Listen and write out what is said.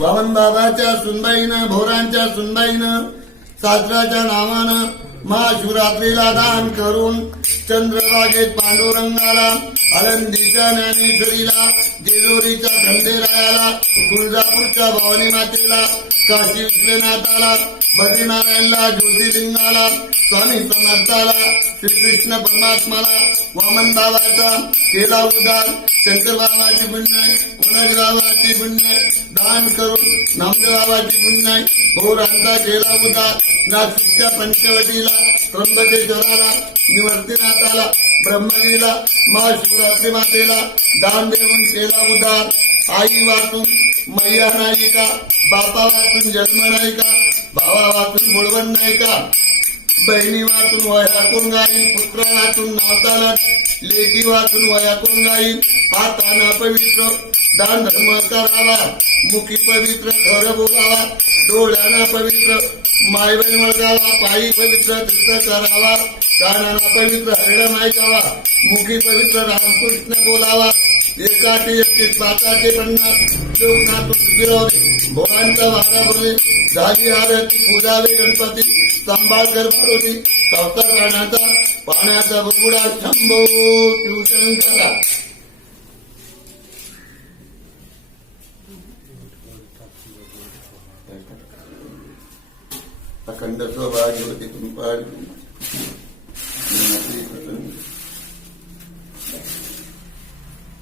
वामन बाबाच्या सुनबाईनं भोरांच्या सुनबाईनं सासराच्या नावानं महाशिवरात्रीला दान करून चंद्रबागेत पांडुरंगाला आळंदीच्या ज्ञानेश्वरीला जेजोरीच्या खंडेरायाला तुळजापूरच्या भवानी मातेला काशी विश्वनाथाला बद्रीनारायणला ज्योतिर्लिंगाला स्वामी समर्थाला श्रीकृष्ण परमात्माला वामन बाबाचा केला उदार शंकर बाबाची पुण्य कोणक बाबाची पुण्य दान करून नामदेव बाबाची पुण्य केला उदार नाशिकच्या पंचवटीला त्र्यंबकेश्वराला निवर्तीनाथाला ब्रह्मगिरीला महाशिवरात्री मातेला दान देऊन केला उदार आई वाचून मैया नाही का? बापा वाचून जन्म नाही का? भावा वाचून मुळवण नाही का? बहिणी वाचून वयाकून गाईल पुत्र वाचून नावताला लेकी वाचून वयाकून गाईल हाताना पवित्र दान धर्म करावा. मुखी पवित्र खर बोलावा डोळ्याना पवित्र माय बहीण वळगावा पायी पवित्र तीर्थ करावा कानाला पवित्र हरड ऐकावा मुखी पवित्र रामकृष्ण बोलावा एकाचे एकतीस पाचाचे पन्नास लोकनाथ गिरवले भोगांचा वारा बोले झाली आरती पूजावे गणपती सांभाळकर गरबारोती सावकार पाण्याचा पाण्याचा बुडबुडा शंभो शिवशंकरा. अखंड स्वभाग्यवती तुम पाठ